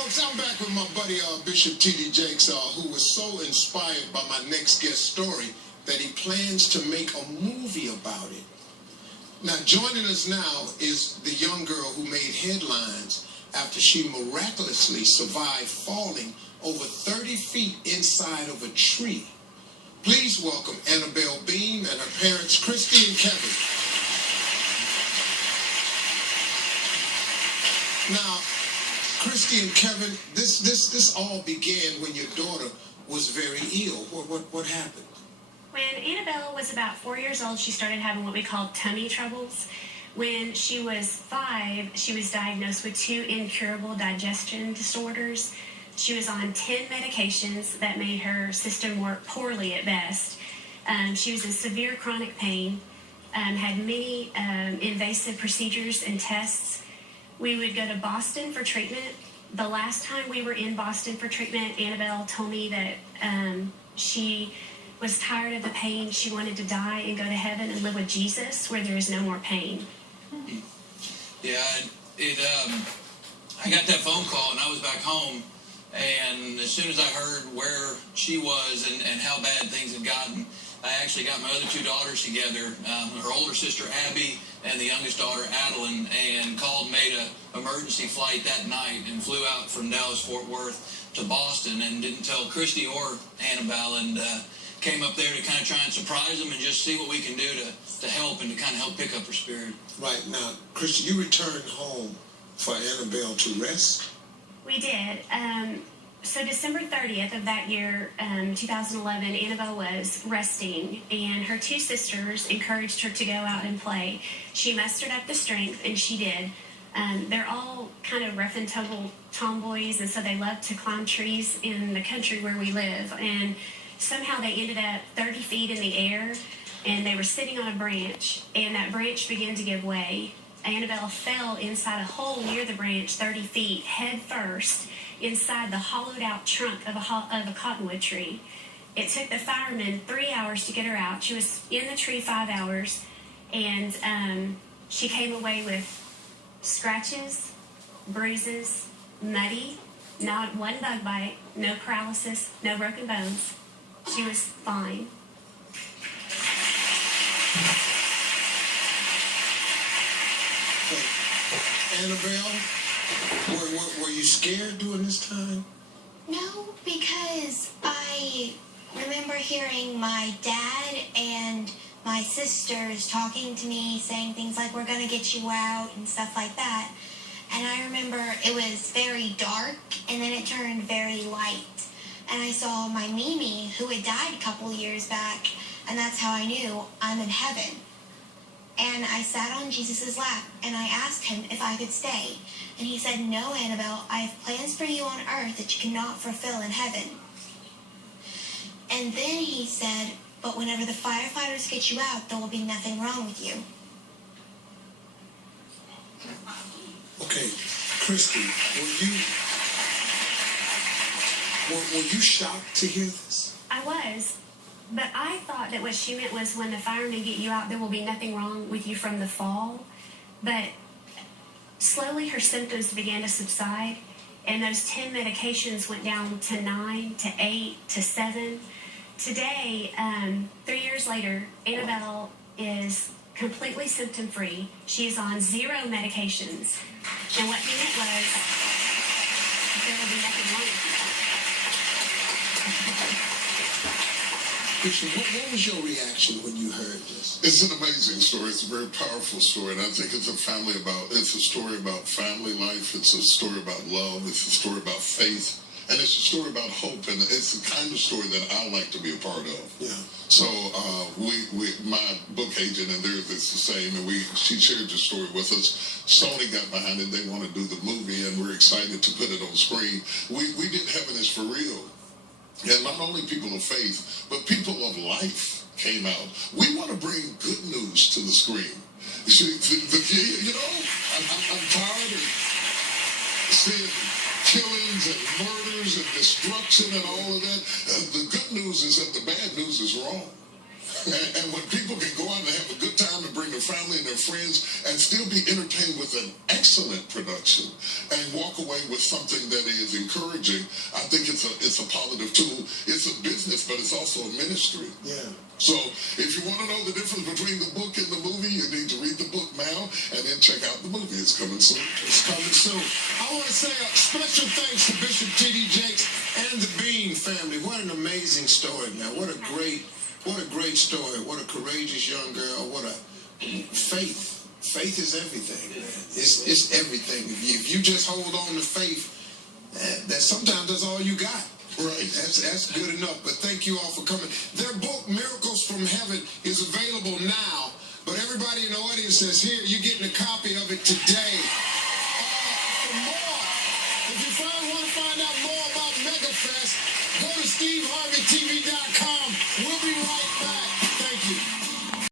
folks, I'm back with my buddy Bishop T.D. Jakes, who was so inspired by my next guest story that he plans to make a movie about it. Now, joining us now is the young girl who made headlines after she miraculously survived falling over 30 feet inside of a tree. Please welcome Annabelle Bean and her parents, Christy and Kevin. Now, Christy and Kevin, this all began when your daughter was very ill. What happened? When Annabelle was about 4 years old, she started having what we call tummy troubles. When she was 5, she was diagnosed with 2 incurable digestion disorders. She was on 10 medications that made her system work poorly at best. She was in severe chronic pain, had many invasive procedures and tests. We would go to Boston for treatment. The last time we were in Boston for treatment, Annabelle told me that she was tired of the pain. She wanted to die and go to heaven and live with Jesus where there is no more pain. Yeah, I got that phone call and I was back home, and as soon as I heard where she was and how bad things had gotten, I actually got my other 2 daughters together, her older sister Abby and the youngest daughter Adeline, and called and made an emergency flight that night and flew out from Dallas-Fort Worth to Boston and didn't tell Christy or Annabelle, and came up there to kind of try and surprise them and just see what we can do to help and to kind of help pick up her spirit. Right. Now, Christy, you returned home for Annabelle to rest? We did. So December 30th of that year, 2011, Annabelle was resting, and her 2 sisters encouraged her to go out and play. She mustered up the strength, and she did. They're all kind of rough and tumble tomboys, and so they love to climb trees in the country where we live. And somehow they ended up 30 feet in the air, and they were sitting on a branch, and that branch began to give way. Annabelle fell inside a hole near the branch 30 feet, head first, inside the hollowed-out trunk of a cottonwood tree. It took the firemen 3 hours to get her out. She was in the tree 5 hours, and she came away with scratches, bruises, muddy, not one bug bite, no paralysis, no broken bones. She was fine. Annabelle, were you scared during this time? No, because I remember hearing my dad and my sisters talking to me, saying things like, "We're going to get you out," and stuff like that. And I remember it was very dark, and then it turned very light. And I saw my Mimi, who had died a couple years back, and that's how I knew I'm in heaven. And I sat on Jesus' lap, and I asked him if I could stay. And he said, "No, Annabelle, I have plans for you on earth that you cannot fulfill in heaven." And then he said, "But whenever the firefighters get you out, there will be nothing wrong with you." Okay, Christy, were you shocked to hear this? I was. But I thought that what she meant was when the firemen get you out, there will be nothing wrong with you from the fall. But slowly her symptoms began to subside, and those 10 medications went down to 9, to 8, to 7. Today, 3 years later, Annabelle is completely symptom-free. She is on 0 medications. And what he meant was there will be nothing wrong with you. Bishop, what was your reaction when you heard this? It's an amazing story. It's a very powerful story, and I think it's a story about family life. It's a story about love. It's a story about faith, and it's a story about hope. And it's the kind of story that I like to be a part of. Yeah. So my book agent and theirs is the same, and she shared the story with us. Sony got behind it. They want to do the movie, and we're excited to put it on screen. We did Heaven is for Real. And not only people of faith, but people of life came out. We want to bring good news to the screen. You know, I'm tired of seeing killings and murders and destruction and all of that. The good news is that the bad news is wrong. And when people can go out and have a good time and bring their family and their friends and still be entertained with an excellent production and walk away with something that is encouraging, I think it's a positive tool. It's a business, but it's also a ministry. Yeah. So if you want to know the difference between the book and the movie, you need to read the book now and then check out the movie. It's coming soon. It's coming soon. I want to say a special thanks to Bishop T.D. Jakes and the Bean family. What an amazing story, man. What a great story. What a courageous young girl. What a faith. Faith is everything, man. It's everything. If you just hold on to faith, that sometimes that's all you got. Right. That's good enough. But thank you all for coming. Their book, Miracles from Heaven, is available now. But everybody in the audience says, here, you're getting a copy of it today. For more, if you want to find out more about MegaFest, go to SteveHarveyTV.com. We'll be right back.